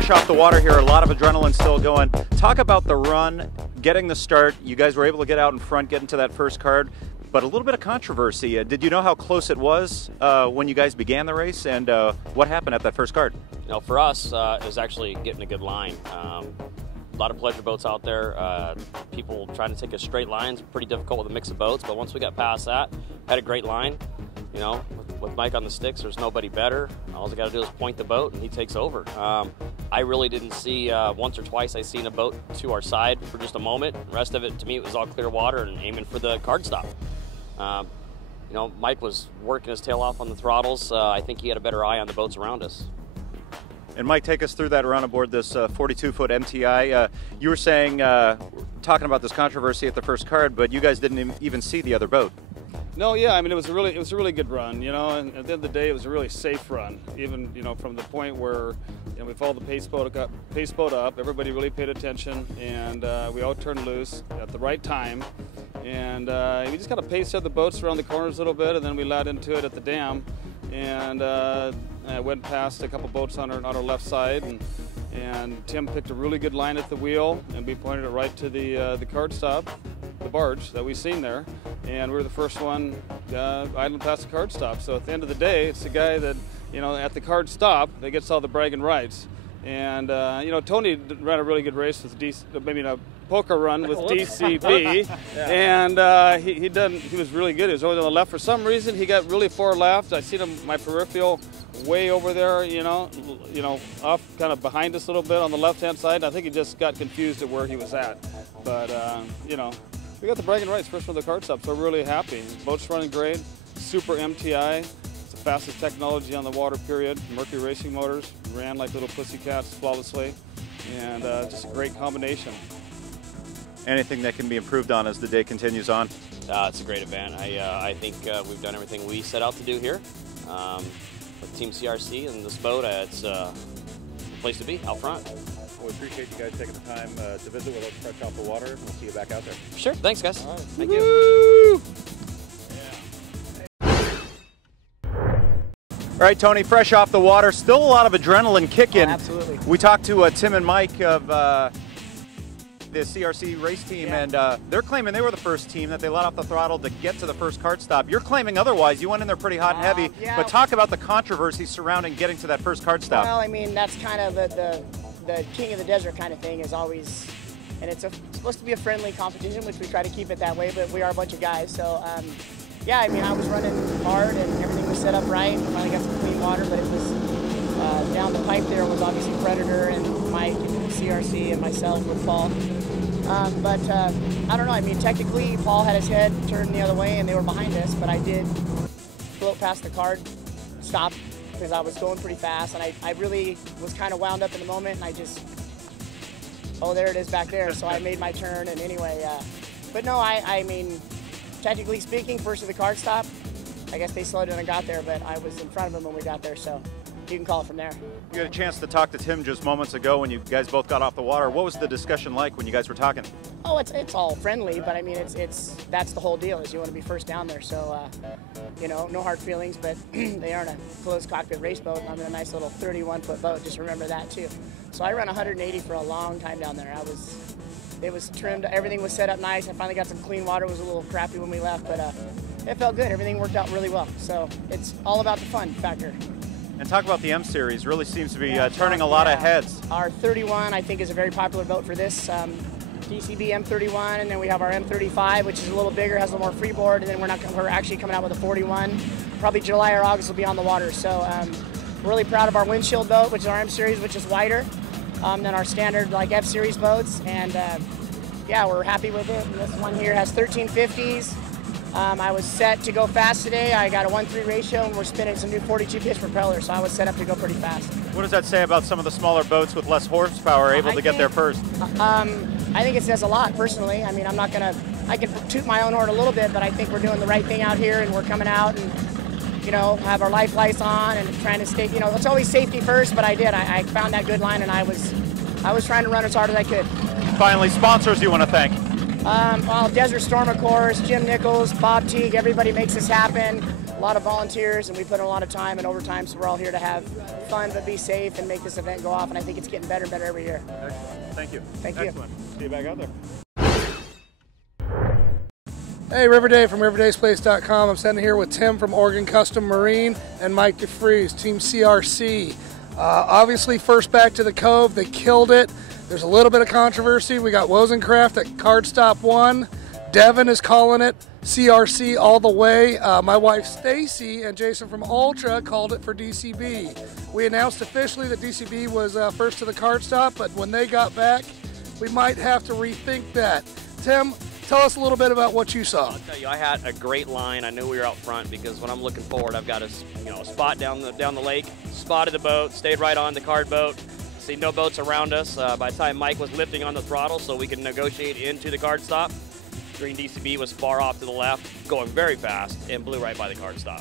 fresh off the water here, a lot of adrenaline still going. Talk about the run, getting the start. You guys were able to get out in front, get into that first card, but a little bit of controversy. Did you know how close it was when you guys began the race, and what happened at that first card? You know, for us, it was actually getting a good line. A lot of pleasure boats out there. People trying to take a straight line is pretty difficult with a mix of boats, but once we got past that, had a great line. You know, with Mike on the sticks, there's nobody better. All I got to do is point the boat, and he takes over. I really didn't see, once or twice I seen a boat to our side for just a moment. The rest of it, to me, it was all clear water and aiming for the card stop. You know, Mike was working his tail off on the throttles. I think he had a better eye on the boats around us. And Mike, take us through that run aboard this 42-foot MTI. You were saying, talking about this controversy at the first card, but you guys didn't even see the other boat. No, yeah, I mean, it was a really good run, you know, and at the end of the day, it was a really safe run. Even, you know, from the point where, you know, we followed the pace boat up, everybody really paid attention, and we all turned loose at the right time, and we just kind of paced out the boats around the corners a little bit, and then we led into it at the dam, and I went past a couple boats on our left side, and Tim picked a really good line at the wheel, and we pointed it right to the card stop, the barge that we seen there, and we were the first one idling past the card stop. So at the end of the day, it's the guy that, you know, at the card stop that gets all the bragging rights. And you know, Tony ran a really good race with a poker run with DCB, and he was really good. He was always on the left. For some reason, he got really far left. I seen him, my peripheral, way over there. You know, off kind of behind us a little bit on the left-hand side. I think he just got confused at where he was at. But you know, we got the bragging rights first for the card stop, so we're really happy. Boat's running great, super MTI. It's the fastest technology on the water, period. Mercury Racing motors, ran like little pussycats flawlessly, and just a great combination. Anything that can be improved on as the day continues on? It's a great event. I think we've done everything we set out to do here. With Team CRC and this boat, it's a place to be out front. Well, we appreciate you guys taking the time to visit with us fresh off the water. We'll see you back out there. Sure. Thanks, guys. All right. Thank you. All right, Tony, fresh off the water, still a lot of adrenaline kicking. Oh, absolutely. We talked to Tim and Mike of the CRC race team, and they're claiming they were the first team, that they let off the throttle to get to the first cart stop. You're claiming otherwise. You went in there pretty hot and heavy, yeah. But talk about the controversy surrounding getting to that first cart stop. Well, I mean, that's kind of the king of the desert kind of thing is always, and it's supposed to be a friendly competition, which we try to keep it that way, but we are a bunch of guys, so yeah, I mean, I was running hard and everything was set up right. Finally got some clean water, but it was down the pipe there was obviously Predator and Mike and CRC and myself with Paul. But I don't know, I mean, technically Paul had his head turned the other way and they were behind us, but I did float past the card stop because I was going pretty fast, and I really was kind of wound up in the moment, and I just, oh, there it is back there. So I made my turn, and anyway, but no, I mean, technically speaking, first to the card stop. I guess they slowed down and got there, but I was in front of them when we got there, so you can call it from there. You had a chance to talk to Tim just moments ago when you guys both got off the water. What was the discussion like when you guys were talking? Oh, it's all friendly, but I mean, that's the whole deal, is you want to be first down there. So, you know, no hard feelings, but they aren't a closed cockpit race boat. I'm in a nice little 31-foot boat. Just remember that too. So I ran 180 for a long time down there. It was trimmed. Everything was set up nice. I finally got some clean water. It was a little crappy when we left, but it felt good. Everything worked out really well. So it's all about the fun factor. And talk about the M Series. Really seems to be turning a lot of heads. Our 31, I think, is a very popular boat for this. DCB M31, and then we have our M35, which is a little bigger, has a little more freeboard, and then we're actually coming out with a 41. Probably July or August will be on the water. So we're really proud of our windshield boat, which is our M Series, which is wider than our standard like F Series boats, and yeah, we're happy with it. And this one here has 1350s. I was set to go fast today. I got a 1-3 ratio, and we're spinning some new 42 pitch propellers, so I was set up to go pretty fast. What does that say about some of the smaller boats with less horsepower able to get there first? I think it says a lot, personally. I mean, I can toot my own horn a little bit, but I think we're doing the right thing out here, and we're coming out and, you know, have our life lights on and trying to stay, you know, it's always safety first, but I did. I found that good line, and I was trying to run as hard as I could. Finally, sponsors you want to thank? Well, Desert Storm, of course, Jim Nichols, Bob Teague, everybody makes this happen. a lot of volunteers, and we put in a lot of time and overtime, so we're all here to have fun but be safe and make this event go off, and I think it's getting better and better every year. Excellent. Thank you. Thank you. Excellent. See you back out there. Hey, River Dave from RiverDavesPlace.com. I'm standing here with Tim from Oregon Custom Marine and Mike DeFries, Team CRC. Obviously, first back to the Cove, they killed it. There's a little bit of controversy. We got Wozencraft at Cardstop 1. Devin is calling it CRC all the way. My wife Stacy and Jason from Ultra called it for DCB. We announced officially that DCB was first to the Cardstop, but when they got back, we might have to rethink that. Tim, tell us a little bit about what you saw. I'll tell you, I had a great line. I knew we were out front because when I'm looking forward, I've got a spot down the lake, spotted the boat, stayed right on the card boat. See no boats around us. By the time Mike was lifting on the throttle so we could negotiate into the card stop, green DCB was far off to the left, going very fast, and blew right by the card stop.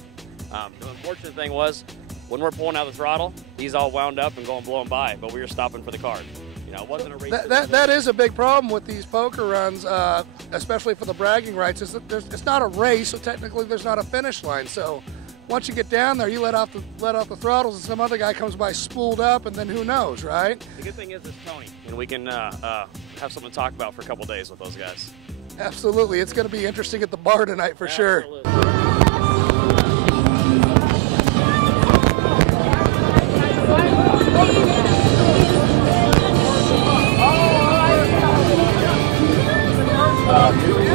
The unfortunate thing was, when we're pulling out the throttle, he's all wound up and blowing by, but we were stopping for the card. You know, it wasn't a race. That is a big problem with these poker runs, especially for the bragging rights, is that it's not a race, so technically there's not a finish line. So once you get down there, you let off the throttles, and some other guy comes by spooled up, and then who knows, right? The good thing is it's Tony, and we can have something to talk about for a couple days with those guys. Absolutely. It's going to be interesting at the bar tonight for sure.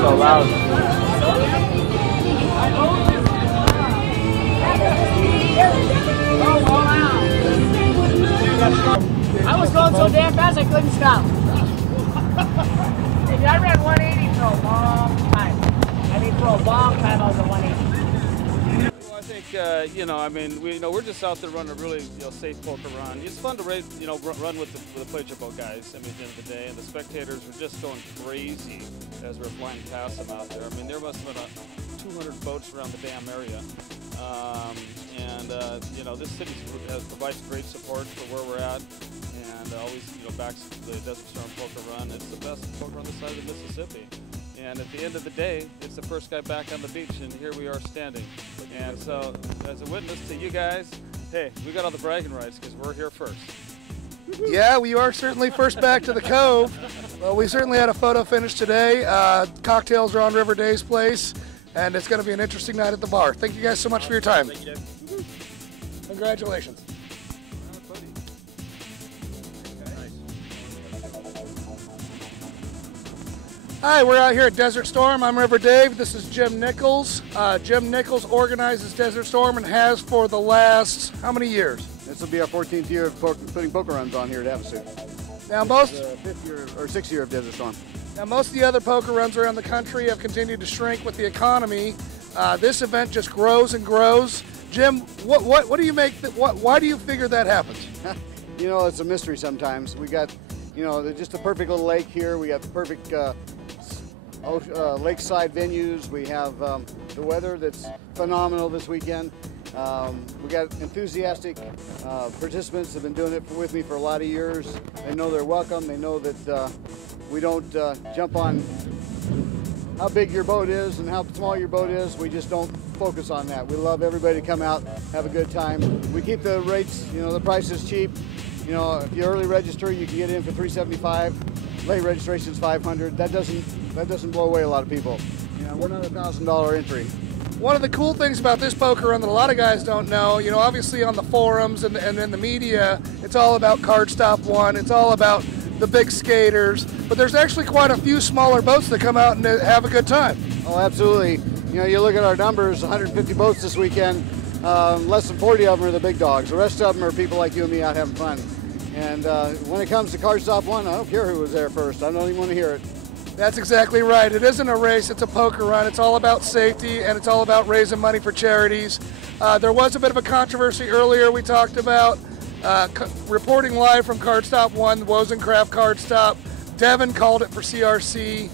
So loud. I was going so damn fast I couldn't stop. I ran 180 for a long time. I mean, for a long time I was at 180. Well, I think we're just out there running a really safe poker run. It's fun to run with the pleasure boat guys. I mean, at the end of the day, and the spectators were just going crazy as we were flying past them out there. I mean, there must have been 200 boats around the damn area. This city provides great support for where we're at, and always backs the Desert Storm Poker Run. It's the best poker on the side of the Mississippi. And at the end of the day, it's the first guy back on the beach, and here we are standing. And so, as a witness to you guys, hey, we got all the bragging rights because we're here first. Yeah, we are certainly first back to the Cove. Well, we certainly had a photo finish today. Cocktails are on River Dave's Place, and it's going to be an interesting night at the bar. Thank you guys so much for your time. Thank you, Dave. Congratulations. Hi, we're out here at Desert Storm. I'm River Dave. This is Jim Nichols. Jim Nichols organizes Desert Storm and has for the last, how many years? This will be our 14th year of putting poker runs on here at Havasu. Now most, 5th year or 6th year of Desert Storm. Now most of the other poker runs around the country have continued to shrink with the economy. This event just grows and grows. Jim, what do you make? Why do you figure that happens? It's a mystery sometimes. We got, just a perfect little lake here. We got the perfect lakeside venues. We have the weather that's phenomenal this weekend. We got enthusiastic participants that have been doing it with me for a lot of years. They know they're welcome. They know that we don't jump on how big your boat is and how small your boat is. We just don't focus on that. We love everybody to come out, have a good time. We keep the rates, the price is cheap. If you early register, you can get in for $375. Late registration is $500. That doesn't blow away a lot of people. We're not a $1,000 entry. One of the cool things about this poker run that a lot of guys don't know, obviously on the forums and in the media, it's all about Cardstop 1. It's all about the big skaters, but there's actually quite a few smaller boats that come out and have a good time. Oh, absolutely. You look at our numbers, 150 boats this weekend, less than 40 of them are the big dogs. The rest of them are people like you and me out having fun. And when it comes to Cardstop 1, I don't care who was there first. I don't even want to hear it. That's exactly right. It isn't a race, it's a poker run. It's all about safety, and it's all about raising money for charities. There was a bit of a controversy earlier we talked about. Reporting live from Cardstop 1, the Wozencraft Cardstop. Devin called it for CRC.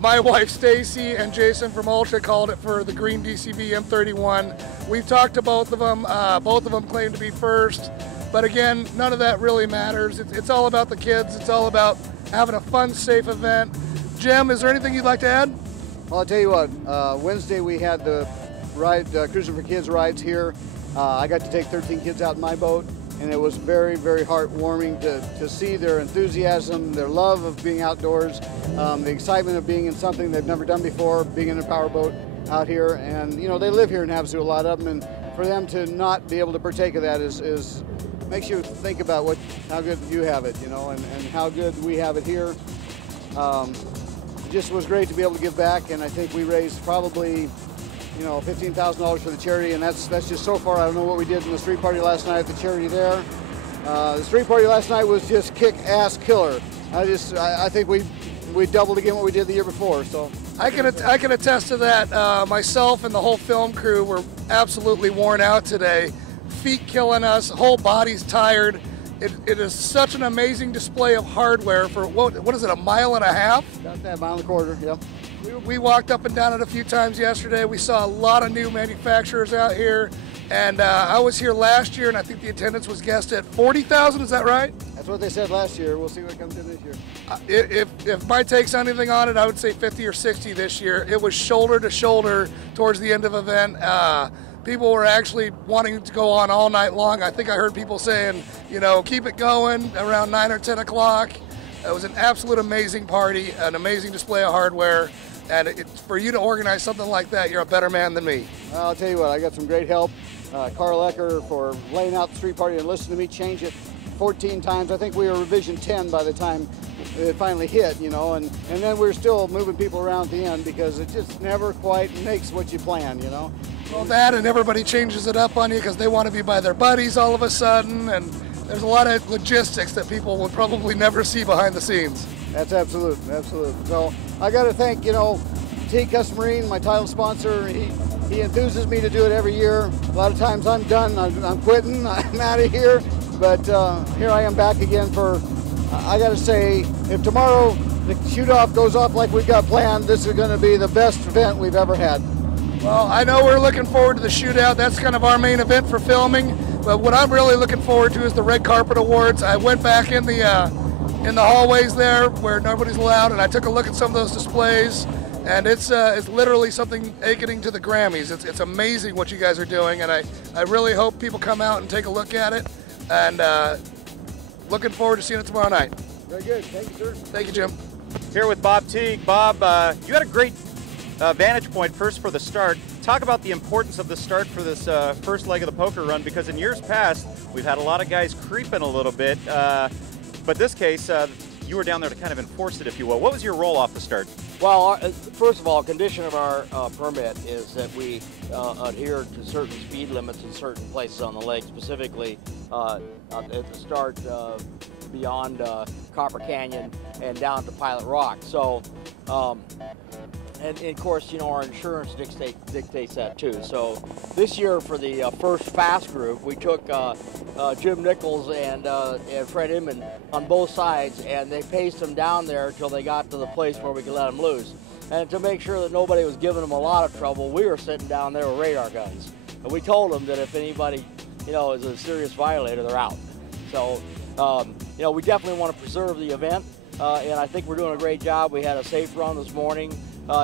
My wife Stacy and Jason from Ultra called it for the green DCB M31. We've talked to both of them. Both of them claim to be first. But again, none of that really matters. It's all about the kids. It's all about having a fun, safe event. Jim, is there anything you'd like to add? Well, I'll tell you what, Wednesday we had the Cruising for Kids rides here. I got to take 13 kids out in my boat, and it was very, very heartwarming to see their enthusiasm, their love of being outdoors, the excitement of being in something they've never done before, being in a powerboat out here. And you know, they live here in Havasu, a lot of them, and for them to not be able to partake of that is makes you think about how good you have it, you know, and how good we have it here. Just was great to be able to give back, and I think we raised probably, you know, $15,000 for the charity, and that's just so far. I don't know what we did in the street party last night at the charity there. The street party last night was just kick-ass killer. I think we doubled again what we did the year before. So I can attest to that. Myself and the whole film crew were absolutely worn out today. Feet killing us, whole bodies tired. It is such an amazing display of hardware for what is it, a mile and a half? About that, mile and a quarter. Yep. We walked up and down it a few times yesterday. We saw a lot of new manufacturers out here, and I was here last year, and I think the attendance was guessed at 40,000. Is that right? That's what they said last year. We'll see what comes in this year. If my take's anything on it, I would say 50 or 60 this year. It was shoulder to shoulder towards the end of the event. People were actually wanting to go on all night long. I think I heard people saying, you know, keep it going around 9 or 10 o'clock. It was an absolute amazing party, an amazing display of hardware. And for you to organize something like that, you're a better man than me. I'll tell you what, I got some great help. Carl Ecker for laying out the street party and listening to me change it 14 times. I think we were revision 10 by the time it finally hit, you know, and then we're still moving people around at the end because it just never quite makes what you plan, you know. Well, that and everybody changes it up on you because they want to be by their buddies all of a sudden, and there's a lot of logistics that people would probably never see behind the scenes. That's absolute. So I got to thank, you know, Teague Custom Marine, my title sponsor. He enthuses me to do it every year. A lot of times I'm done, I'm quitting, I'm out of here. But here I am back again for, I got to say, if tomorrow the shoot-off goes off like we've got planned, this is going to be the best event we've ever had. Well, I know we're looking forward to the shootout. That's kind of our main event for filming. But what I'm really looking forward to is the Red Carpet Awards. I went back in the hallways there where nobody's allowed, and I took a look at some of those displays. And it's literally something akin to the Grammys. It's amazing what you guys are doing, and I really hope people come out and take a look at it. And looking forward to seeing it tomorrow night. Very good. Thank you, sir. Thank you, Jim. Here with Bob Teague. Bob, you had a great vantage point first for the start. Talk about the importance of the start for this first leg of the poker run, because in years past, we've had a lot of guys creeping a little bit. But this case, you were down there to kind of enforce it, if you will. What was your role off the start? Well, first of all, a condition of our permit is that we adhere to certain speed limits in certain places on the lake, specifically at the start beyond Copper Canyon and down to Pilot Rock. So, and of course, you know, our insurance dictates that too. So this year for the first fast group, we took Jim Nichols and Fred Inman on both sides, and they paced them down there until they got to the place where we could let them loose. And to make sure that nobody was giving them a lot of trouble, we were sitting down there with radar guns. And we told them that if anybody, you know, is a serious violator, they're out. So, you know, we definitely want to preserve the event, and I think we're doing a great job. We had a safe run this morning.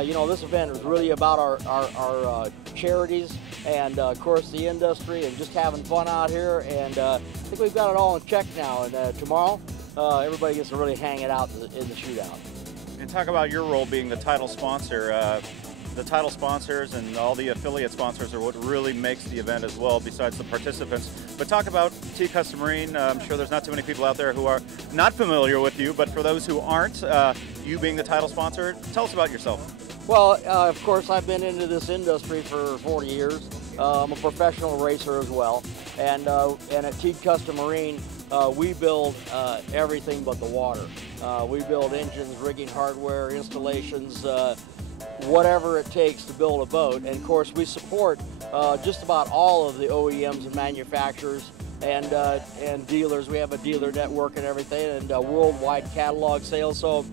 You know, this event is really about our charities and, of course, the industry and just having fun out here. And I think we've got it all in check now. And tomorrow, everybody gets to really hang it out in the shootout. And talk about your role being the title sponsor. The title sponsors and all the affiliate sponsors are what really makes the event as well, besides the participants. But talk about Teague Custom Marine. I'm sure there's not too many people out there who are not familiar with you, but for those who aren't, you being the title sponsor, tell us about yourself. Well, of course, I've been into this industry for 40 years. I'm a professional racer as well. And at Teague Custom Marine, we build everything but the water. We build engines, rigging hardware, installations, whatever it takes to build a boat. And of course, we support just about all of the OEMs and manufacturers and dealers. We have a dealer network and everything, and worldwide catalog sales. So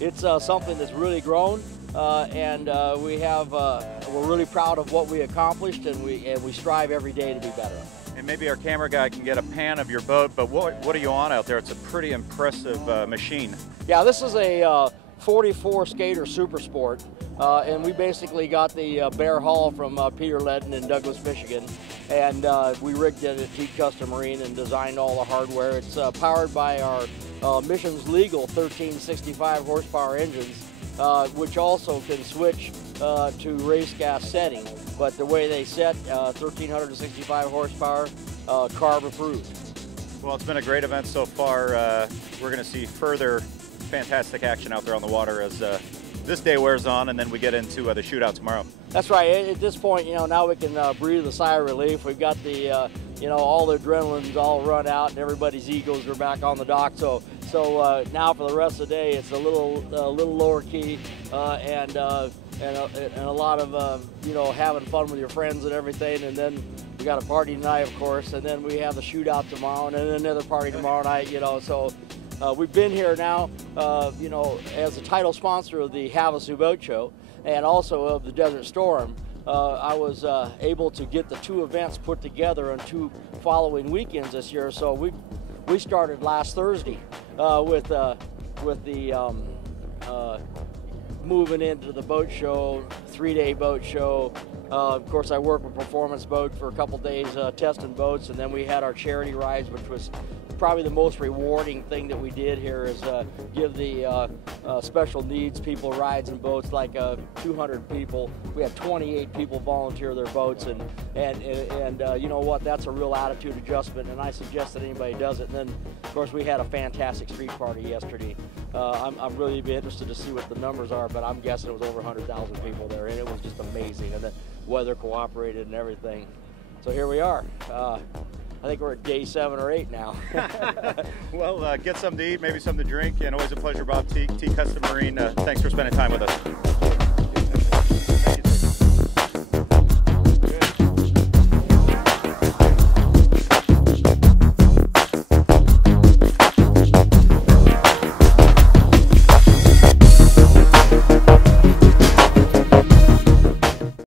it's something that's really grown, and we're really proud of what we accomplished, and we strive every day to be better. And maybe our camera guy can get a pan of your boat, but what are you on out there? It's a pretty impressive machine. Yeah, this is a 44 Skater Super Sport. and we basically got the Bear Hall from Peter Ledden in Douglas, Michigan, and we rigged it at Teak Custom Marine and designed all the hardware. It's powered by our missions legal 1365 horsepower engines, which also can switch to race gas setting. But the way they set 1365 horsepower, carb approved. Well, it's been a great event so far. We're going to see further fantastic action out there on the water as this day wears on, and then we get into the shootout tomorrow. That's right. At this point, now we can breathe a sigh of relief. We've got the, all the adrenaline's all run out, and everybody's egos are back on the dock. So now for the rest of the day, it's a little lower key, and a lot of having fun with your friends and everything. And then we got a party tonight, of course, and then we have the shootout tomorrow, and then another party tomorrow night. So. We've been here now, as a title sponsor of the Havasu Boat Show and also of the Desert Storm. I was able to get the two events put together on 2 following weekends this year. So we started last Thursday with the moving into the boat show, 3-day boat show. Of course, I worked with Performance Boat for a couple days testing boats, and then we had our charity rides, which was probably the most rewarding thing that we did here is give the special needs people rides and boats, like 200 people. We had 28 people volunteer their boats, and you know what, that's a real attitude adjustment, and I suggest that anybody does it. And then, of course, we had a fantastic street party yesterday. I'm really interested to see what the numbers are, but I'm guessing it was over 100,000 people there, and it was just amazing, and the weather cooperated and everything. So here we are. I think we're at day 7 or 8 now. Well, get something to eat, maybe something to drink, and always a pleasure, Bob Teak, Teak Custom Marine. Thanks for spending time with us.